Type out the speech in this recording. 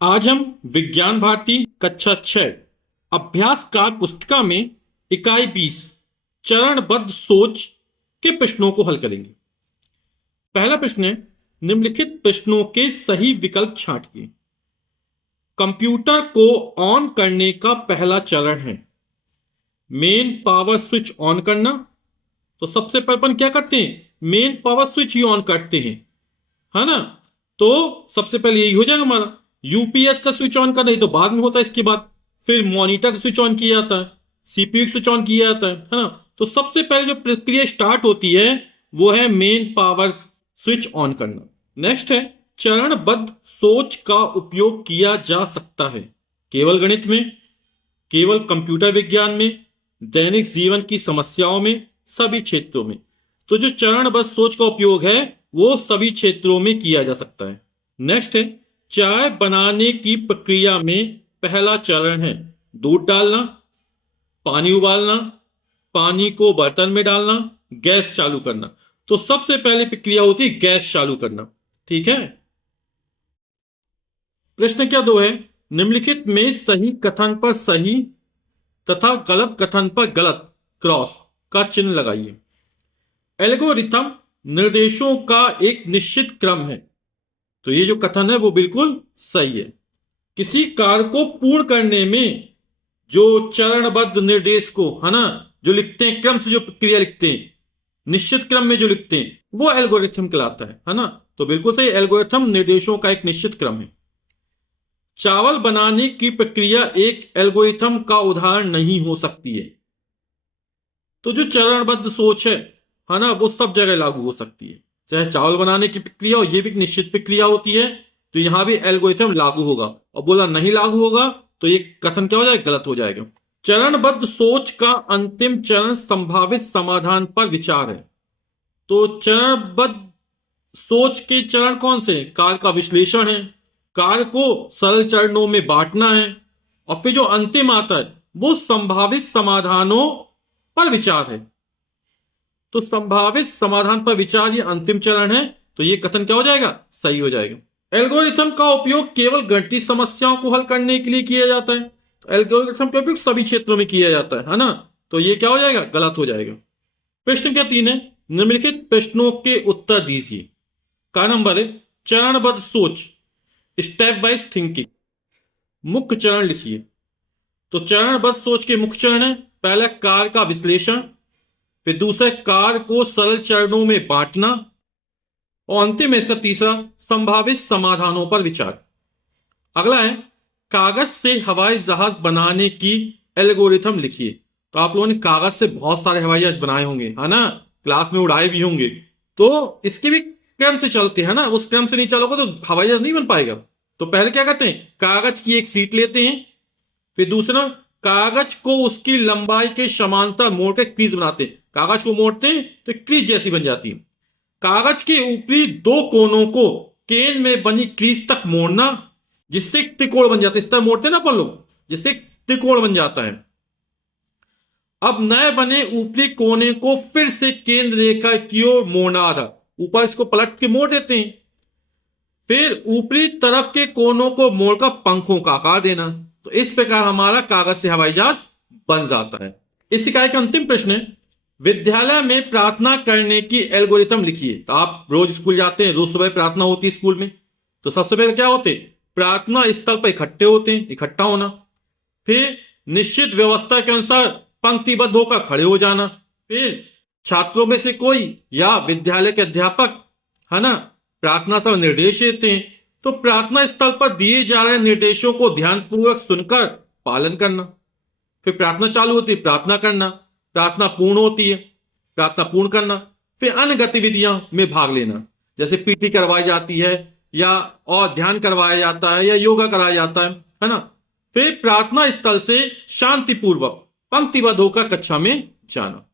आज हम विज्ञान भारती कक्षा 6 अभ्यास कार पुस्तिका में इकाई 20 चरणबद्ध सोच के प्रश्नों को हल करेंगे। पहला प्रश्न है, निम्नलिखित प्रश्नों के सही विकल्प छांटिए। कंप्यूटर को ऑन करने का पहला चरण है मेन पावर स्विच ऑन करना। तो सबसे पहले अपन क्या करते हैं, main power switch he on करते हैं, है ना। तो सबसे पहले यही हो जाएगा हमारा। यूपीएस का स्विच ऑन करना, ये तो बाद में होता है। इसके बाद फिर मॉनिटर का स्विच ऑन किया जाता है, सीपीयू स्विच ऑन किया जाता है ना। तो सबसे पहले जो प्रक्रिया स्टार्ट होती है वो है मेन पावर स्विच ऑन करना। नेक्स्ट है, चरणबद्ध सोच का उपयोग किया जा सकता है केवल गणित में, केवल कंप्यूटर विज्ञान में, दैनिक जीवन की समस्याओं में, सभी क्षेत्रों में। तो जो चरणबद्ध सोच का उपयोग है वो सभी क्षेत्रों में किया जा सकता है। नेक्स्ट है, चाय बनाने की प्रक्रिया में पहला चरण है दूध डालना, पानी उबालना, पानी को बर्तन में डालना, गैस चालू करना। तो सबसे पहले प्रक्रिया होती है गैस चालू करना। ठीक है। प्रश्न क्या 2 है, निम्नलिखित में सही कथन पर सही तथा गलत कथन पर गलत क्रॉस का चिन्ह लगाइए। एल्गोरिथम निर्देशों का एक निश्चित क्रम है। तो ये जो कथन है वो बिल्कुल सही है। किसी कार्य को पूर्ण करने में जो चरणबद्ध निर्देश को, है ना, जो लिखते हैं, क्रम से जो प्रक्रिया लिखते हैं, निश्चित क्रम में जो लिखते हैं, वो एल्गोरिथम कहलाता है ना। तो बिल्कुल सही, एल्गोरिथम निर्देशों का एक निश्चित क्रम है। चावल बनाने की प्रक्रिया एक एल्गोरिथम का उदाहरण नहीं हो सकती है। तो जो चरणबद्ध सोच है ना, वो सब जगह लागू हो सकती है। चाहे चावल बनाने की प्रक्रिया हो, ये भी एक निश्चित प्रक्रिया होती है, तो यहां भी एल्गोरिथम लागू होगा। और बोला नहीं लागू होगा तो ये कथन क्या हो जाएगा, गलत हो जाएगा। चरणबद्ध सोच का अंतिम चरण संभावित समाधान पर विचार है। तो चरणबद्ध सोच के चरण कौन से, कार्य का विश्लेषण है, कार्य को सरल चरणों में बांटना है, और फिर जो अंतिम आता है वो संभावित समाधानों पर विचार है। तो संभावित समाधान पर विचार ये अंतिम चरण है, तो ये कथन क्या हो जाएगा, सही हो जाएगा। एल्गोरिथम का उपयोग केवल गणितीय समस्याओं को हल करने के लिए किया जाता है। तो एल्गोरिथम का उपयोग सभी क्षेत्रों में किया जाता है ना। तो ये क्या हो जाएगा, गलत हो जाएगा। प्रश्न क्या 3 है, निम्नलिखित प्रश्नों के उत्तर दीजिए। का नंबर है, चरणबद्ध सोच स्टेप वाइज थिंकिंग, मुख्य चरण लिखिए। तो चरणबद्ध सोच के मुख्य चरण है, पहला कार्य का विश्लेषण, फिर दूसरा कार्य को सरल चरणों में बांटना, और अंतिम है इसका तीसरा संभावित समाधानों पर विचार। अगला है, कागज से हवाई जहाज बनाने की एल्गोरिथम लिखिए। तो आप लोगों ने कागज से बहुत सारे हवाई जहाज बनाए होंगे, है ना, क्लास में उड़ाए भी होंगे। तो इसके भी क्रम से चलते हैं ना, उस क्रम से नहीं चलोगे तो हवाई जहाज नहीं बन पाएगा। तो पहले क्या करते हैं, कागज की एक सीट लेते हैं, फिर दूसरा कागज को उसकी लंबाई के समांतर मोड़ के क्रीज बनाते हैं। कागज को मोड़ते हैं तो क्रीज जैसी बन जाती है। कागज के ऊपरी 2 कोनों को केन में बनी क्रीज तक मोड़ना, जिससे त्रिकोण बन जाता है। इस तरह मोड़ते हैं ना अपन लोग, जिससे त्रिकोण बन जाता है। अब नए बने ऊपरी कोने को फिर से केंद्र रेखा की ओर मोड़ना, आधा ऊपर इसको पलट के मोड़ देते हैं। फिर ऊपरी तरफ के कोनों को मोड़कर पंखों का आकार देना। तो इस प्रकार हमारा कागज से हवाई जहाज बन जाता है। इस इकाई का अंतिम प्रश्न है, विद्यालय में प्रार्थना करने की एल्गोरिथम लिखिए। तो आप रोज स्कूल जाते हैं, रोज सुबह प्रार्थना होती है स्कूल में। तो सबसे पहले क्या होते हैं, प्रार्थना स्थल पर इकट्ठे होते हैं, इकट्ठा होना, फिर निश्चित व्यवस्था के अनुसार पंक्तिबद्ध होकर खड़े हो जाना, फिर छात्रों में से कोई या विद्यालय के अध्यापक, है ना, प्रार्थना समय निर्देश देते हैं। तो प्रार्थना स्थल पर दिए जा रहे निर्देशों को ध्यानपूर्वक सुनकर पालन करना, फिर प्रार्थना चालू होती है, प्रार्थना करना, प्रार्थना पूर्ण होती है, प्रार्थना पूर्ण करना, फिर अन्य गतिविधियों में भाग लेना, जैसे पीटी करवाई जाती है, या और ध्यान करवाया जाता है, या योगा कराया जाता है ना। फिर प्रार्थना स्थल से शांतिपूर्वक पंक्तिबद्ध होकर कक्षा में जाना।